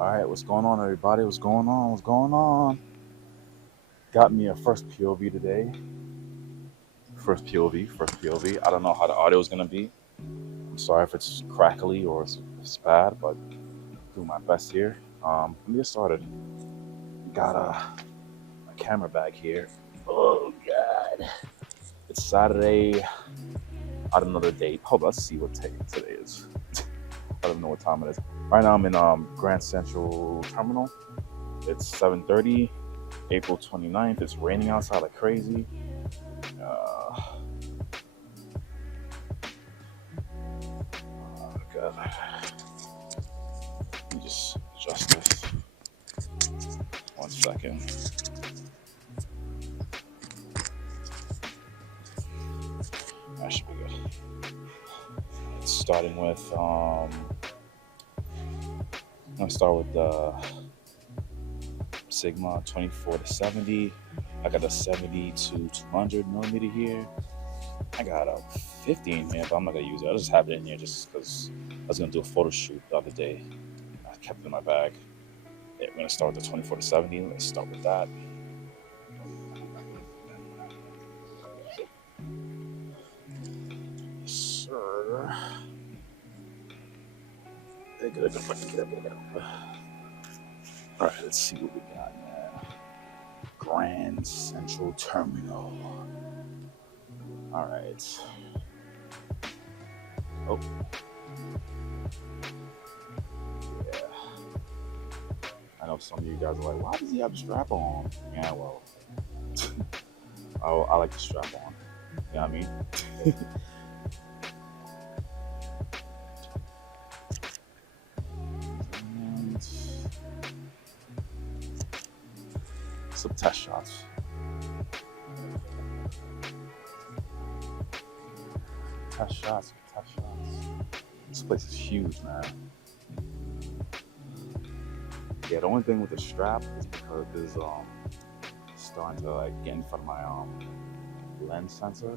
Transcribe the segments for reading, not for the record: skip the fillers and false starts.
All right, what's going on, everybody? What's going on? What's going on? Got me a first POV today. First POV, first POV. I don't know how the audio is gonna be. I'm sorry if it's crackly or it's bad, but do my best here. Let me get started. Got a camera bag here. Oh God! It's Saturday. I don't know the date. Hold on, let's see what today is. I don't know what time it is. Right now I'm in Grand Central Terminal. It's 7:30. April 29th. It's raining outside like crazy. God. Let me just adjust this. 1 second. That should be good. Starting with, I'm gonna start with the Sigma 24-70. I got a 70 to 200 millimeter here. I got a 15 here, but I'm not gonna use it. I just have it in here just because I was gonna do a photo shoot the other day. I kept it in my bag. Yeah, we're gonna start with the 24-70. Let's start with that. Sir. Get up. All right, let's see what we got now. Grand Central Terminal. All right. Oh. Yeah. I know some of you guys are like, why does he have a strap on? Yeah, well, I like the strap on. You know what I mean? And some test shots. Test shots. This place is huge, man. Yeah, the only thing with the strap is because it's starting to like get in front of my lens sensor.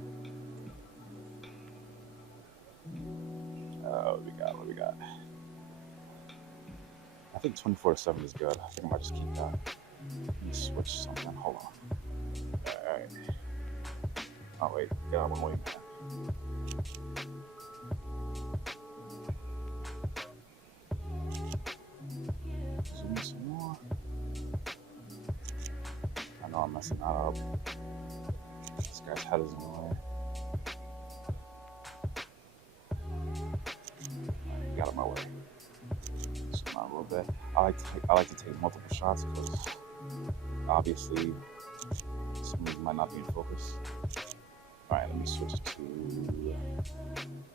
What we got? I think 24-7 is good. I think I might just keep that. Let me switch something. Hold on. All right. Oh wait, get out of my way, man. Zoom some more. I know I'm messing that up. This guy's head is in the way. Get out of my way. Zoom out a little bit. I like to take multiple shots because obviously some of them might not be in focus. All right, let me switch it to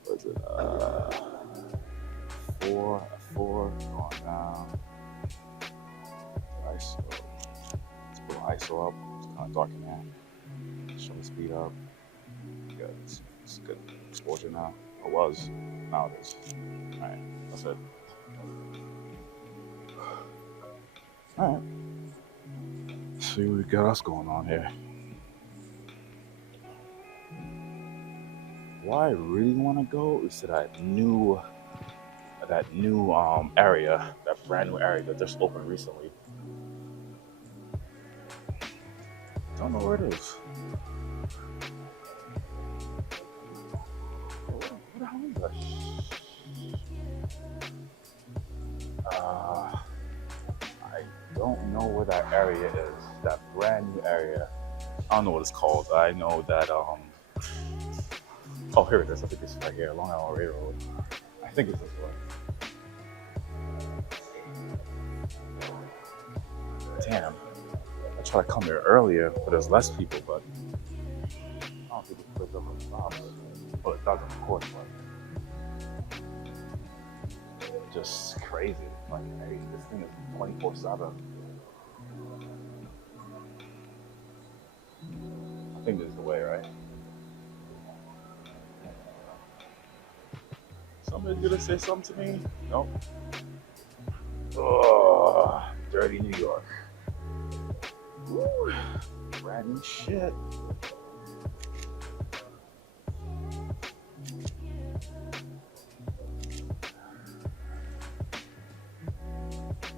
what is it? 4 going down. ISO. Let's put ISO up. It's kind of dark in there. Show the speed up. Good. It's good exposure now. It was. Now it is. All right, that's it. All right. Let's see what we got else going on here. Where I really want to go is to that new area, that brand new area that just opened recently. Don't know where it is. What the hell is that? I don't know where that area is. That brand new area. I don't know what it's called. I know that oh, here it is. I think it's right here, Long Island Railroad. I think it's this way. Damn. I tried to come here earlier, but there's less people, but I don't think it puts up on stops. Well, it doesn't, of course, but just crazy. Like, hey, this thing is 24/7. I think this is the way, right? Somebody's gonna say something to me? Nope. Oh, dirty New York. Woo. Brand new shit.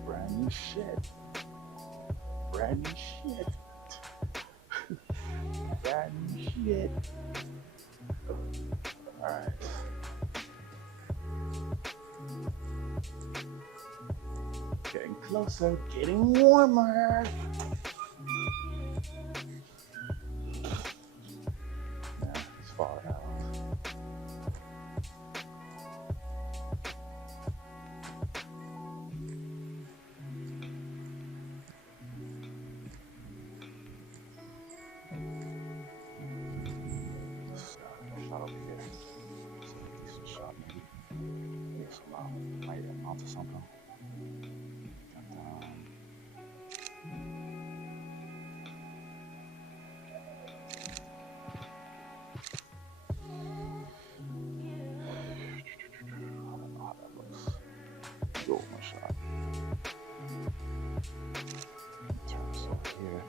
Brand new shit. Brand new shit. Brand new shit. Alright. Getting closer, getting warmer. Yeah, it's far out. Shot over here. It's a decent shot, maybe. Maybe some might get onto something. Go with my shot. Turn this over here.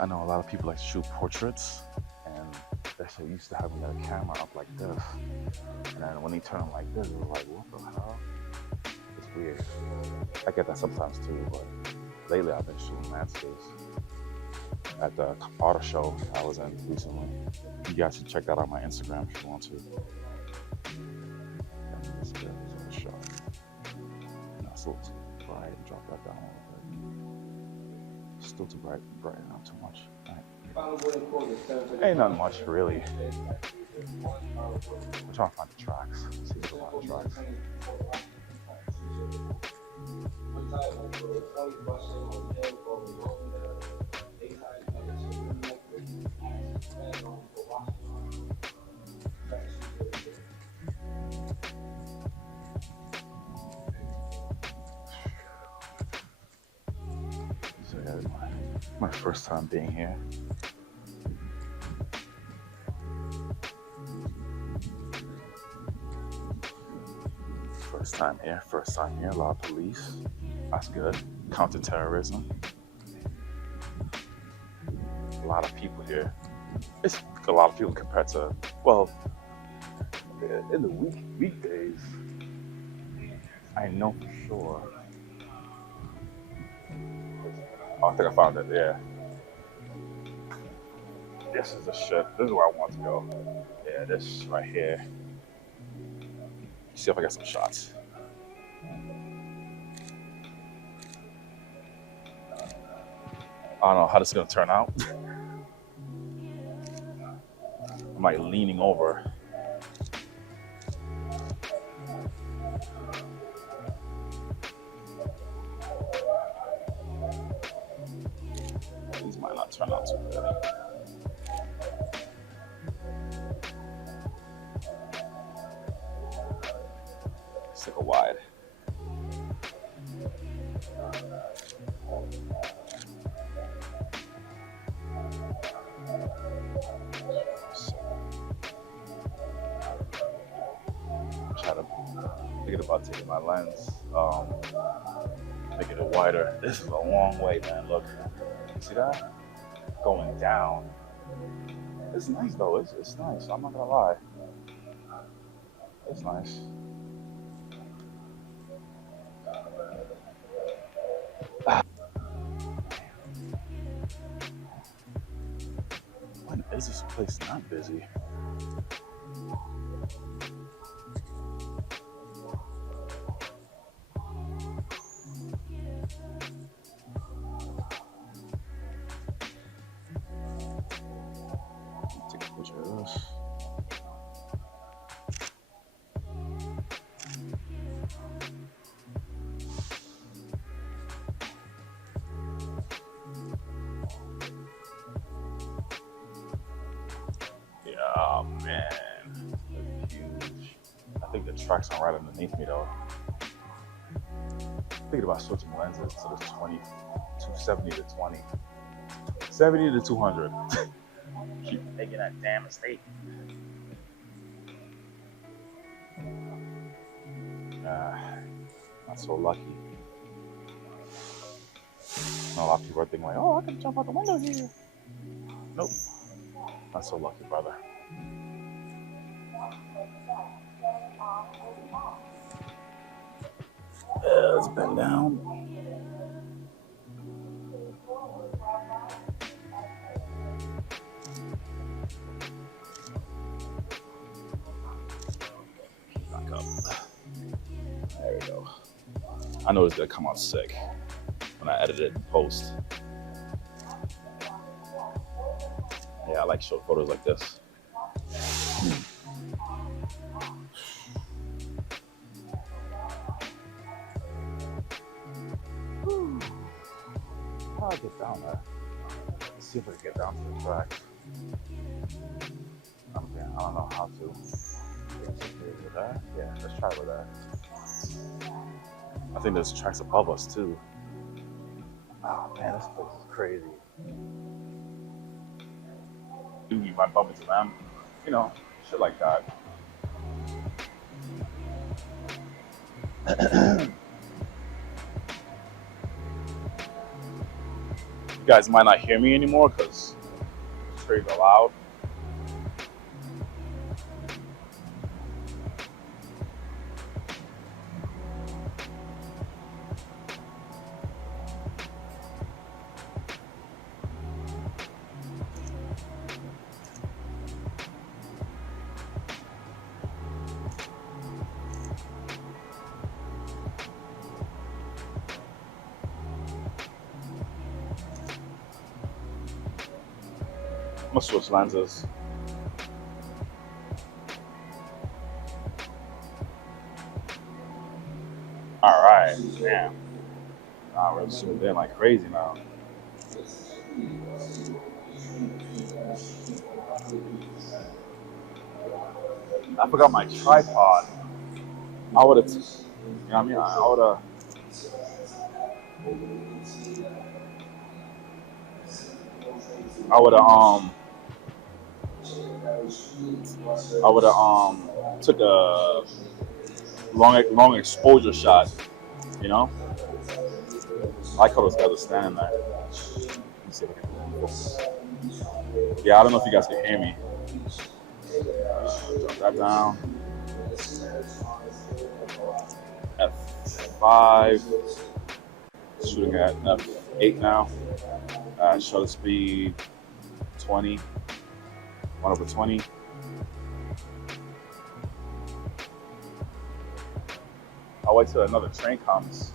I know a lot of people like to shoot portraits, and they're so used to having their camera up like this. And then when they turn it like this, they're like, what the hell? It's weird. I get that sometimes too, but lately I've been shooting landscapes. At the auto show I was in recently. You guys should check that out on my Instagram if you want to. That's good. That's a shot. No, it's a little too bright. Drop that down a little bit. Still too bright. Brighten up too much. Right. Ain't nothing much really. I'm trying to find the tracks. See if there's a lot of tracks. So yeah, my first time being here. First time here, a lot of police. That's good. Counter-terrorism. A lot of people here. It's a lot of people compared to, well, in the weekdays, I know for sure. Oh, I think I found it, yeah. This is the shit. This is where I want to go. Yeah, this right here. See if I get some shots. I don't know how this is gonna turn out. I'm like leaning over. These might not turn out too good. Let's take a wide. Thinking about taking my lens, make it wider. This is a long way, man. Look, you see that? Going down. It's nice though. It's nice. I'm not gonna lie. It's nice. When is this place not busy? Take a picture of this. Oh man, that's huge. I think the tracks are right underneath me though. Thinking about switching lenses to the 270 to 20. 70 to 200. Keep making that damn mistake. Not so lucky. A lot of people are thinking like, oh, I can jump out the window here. Nope. That's so lucky, brother. Let's bend down. Back up. There we go. I know it's gonna come out sick when I edit it and post. Yeah, I like short photos like this. How do I get down there? Let's see if I can get down to the track. Okay, I don't know how to. With that? Yeah, let's try with that. I think there's tracks above us too. Oh man, this place is crazy. Dude, you might bump into them. You know, shit like that. You guys might not hear me anymore because it's pretty loud. I'm gonna switch lenses. All right, damn. Nah, we're zoomed in like crazy now. I forgot my tripod. I would have, you know what I mean? I would have. Took a long exposure shot, you know? I like how those guys are standing there. Let me see if I can focus. Yeah, I don't know if you guys can hear me. Drop that down. F5. Shooting at F8 now. Shutter speed 20. 1/20. I'll wait till another train comes.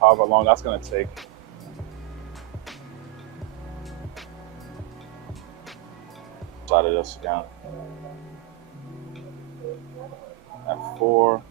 However long that's gonna take. Slide this down. F4.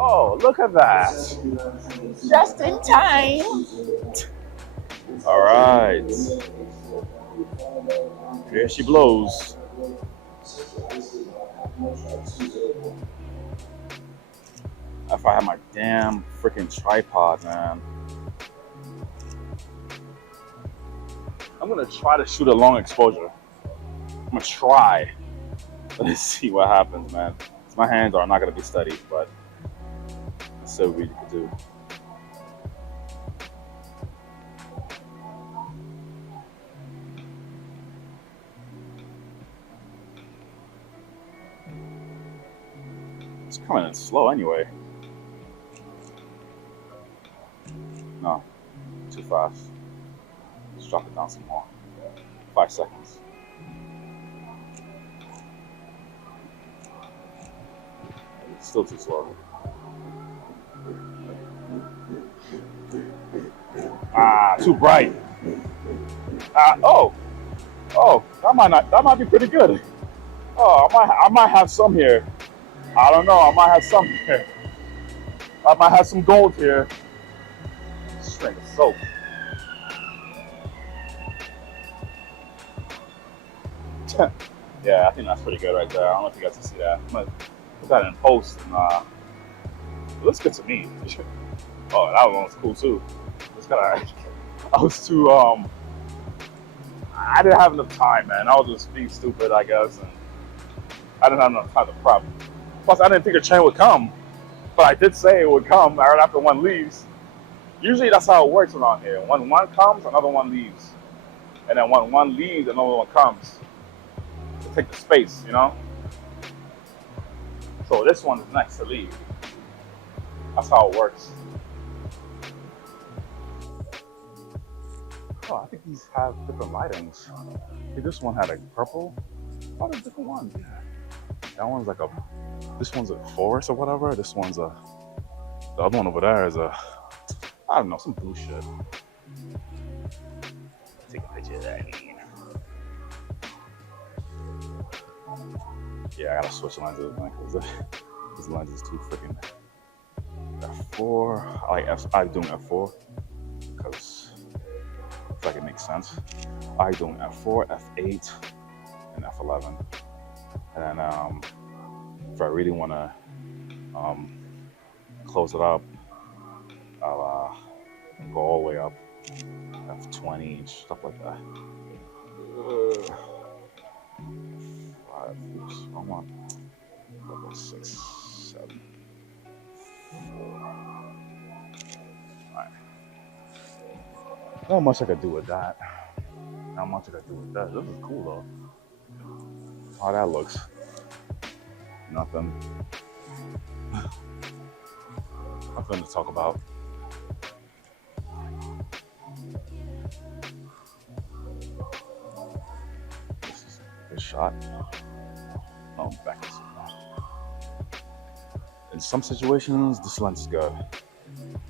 Oh, look at that. Just in time. All right. Here she blows. If I had my damn freaking tripod, man. I'm gonna try to shoot a long exposure. I'm gonna try. Let's see what happens, man. My hands are not gonna be steady, but let's see what we can do. It's coming in slow anyway. No, too fast. Let's drop it down some more. 5 seconds. Still too slow. Too bright. Oh, that might be pretty good. Oh, I might have some here. I don't know. I might have some here. I might have some gold here. Strength of soap. Yeah, I think that's pretty good right there. I don't know if you guys can see that. I'm gonna put that in post, and it looks good to me. Oh, that one was cool too. Let's I was too I didn't have enough time, man. I was just being stupid, I guess, and I didn't have enough time to prep. Plus, I didn't think a train would come, but I did say it would come right after one leaves. Usually, that's how it works around here. When one comes, another one leaves, and then when one leaves, another one comes to take the space, you know. So this one is next to leave. That's how it works. Oh, I think these have different lightings. See, this one had a purple. Oh, there's different ones. Yeah. That one's like a. This one's a forest or whatever. This one's a. The other one over there is a. I don't know, some blue shit. Take a picture of that. Yeah, I gotta switch lenses, man, because this lens is too freaking. F4. I like F. I'm doing F4 because I feel like it makes sense. I'm doing F4, F8, and F11. And then if I really want to close it up, I'll go all the way up, F20 and stuff like that. 5, oops, wrong one. Level 6, 7, 4. Alright. Not much I could do with that. Not much I could do with that. This is cool though. How that looks. Nothing. Nothing to talk about. This is a good shot. Oh, back to in some situations, this lens is good,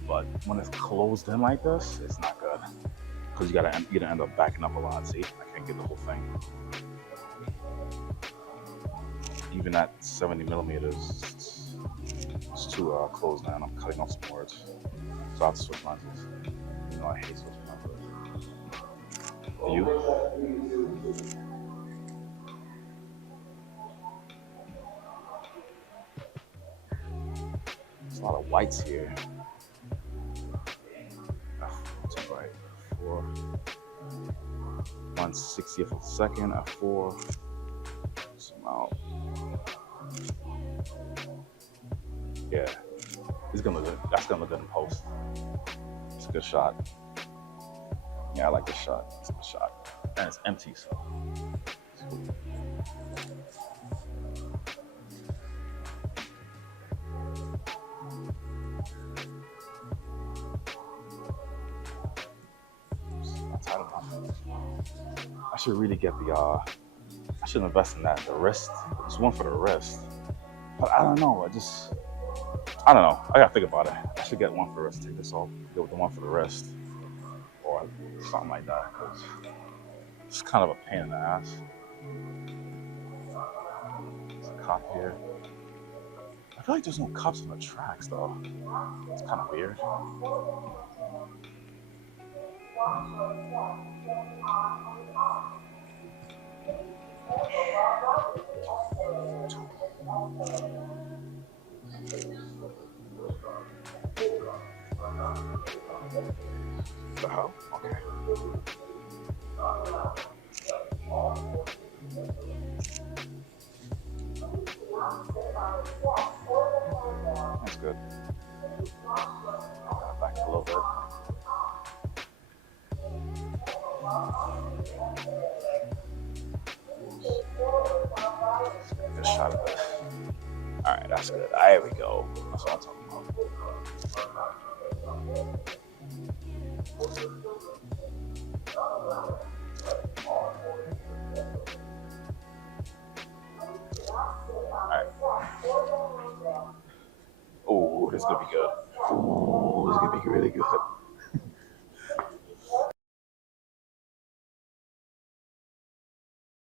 but when it's closed in like this, it's not good because you're gonna end up backing up a lot. See, I can't get the whole thing. Even at 70 millimeters, it's too closed in. I'm cutting off some words, so I have to switch lenses. You know, I hate switching lenses. You? There's a lot of whites here. Right. F4. 1/60th of a second. F4. Zoom out. Yeah. It's gonna look good. That's gonna look good in post. It's a good shot. Yeah, I like this shot. It's a good shot. And it's empty, so it's cool. I should really get the I should invest in that, the wrist. There's one for the wrist. But I don't know, I don't know. I gotta think about it. I should get one for the wrist, take this off, go with the one for the wrist. Or something like that, because it's kind of a pain in the ass. There's a cop here. I feel like there's no cops on the tracks though. It's kind of weird. The hell? Okay. That's good. Back a little bit. Good shot of it. Alright, that's good. There we go. That's what I'm talking about. Alright. Oh, this is gonna be good. Oh, this is gonna be really good.